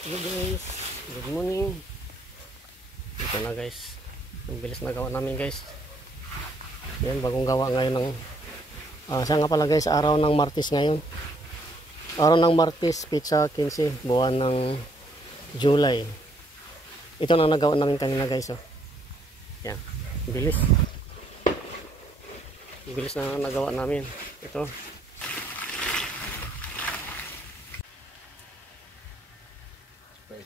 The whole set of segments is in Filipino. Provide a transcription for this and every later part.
Hello guys, good morning. Ito na guys, ang bilis na gawa namin guys. Yan, bagong gawa ngayon ng siya nga pala guys, araw ng Martes ngayon. Araw ng Martes, pizza 15, buwan ng July. Ito na nagawa namin kanina guys. Oh. Yan, bilis. Bilis na nagawa namin. Ito.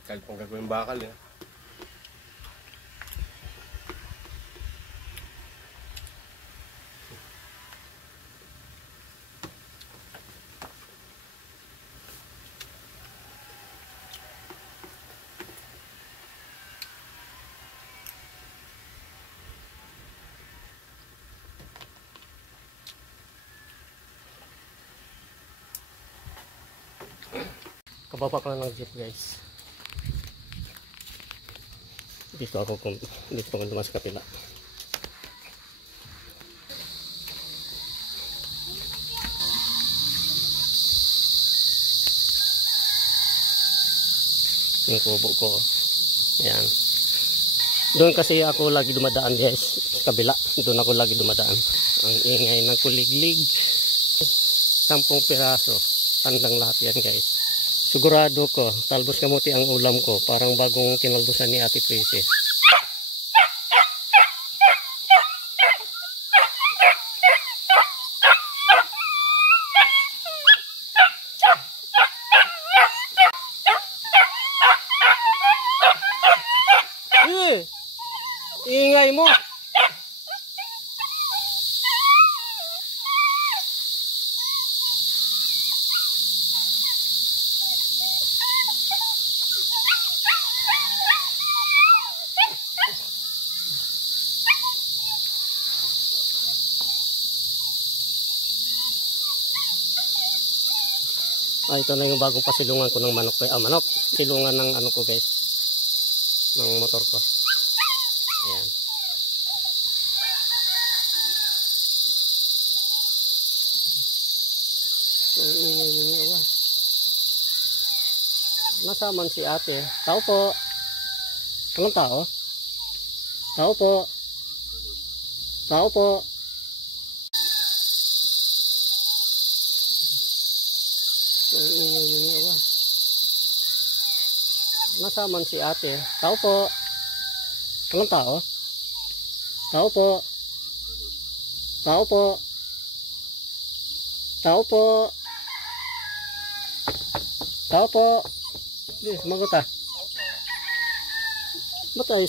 Kahit pong gagawin bakal eh. Kababa ko lang ng jeep guys. Dito ako dumas sa kapila. Yung kubo ko. Ayan. Doon kasi ako lagi dumadaan guys. Sa kabila. Doon ako lagi dumadaan. Ang ingay ng kuliglig. 10 piraso. Panlang lahat yan guys. Sigurado ko, talbos kamuti ang ulam ko. Parang bagong kinaldusan ni Ate Princess. Ingay mo! Ito na yung bagong pasilungan ko ng manok. Manok. Silungan ng ano ko guys. Ng motor ko. Ayan. Nasaman si ate. Tao po. Anong tao? Tao po. Tao po. Nasaman si ate. Tao po. Anong tao? Tao po. Tao po. Tao po. Tao po. Di, sumagot ah. Ba't tayo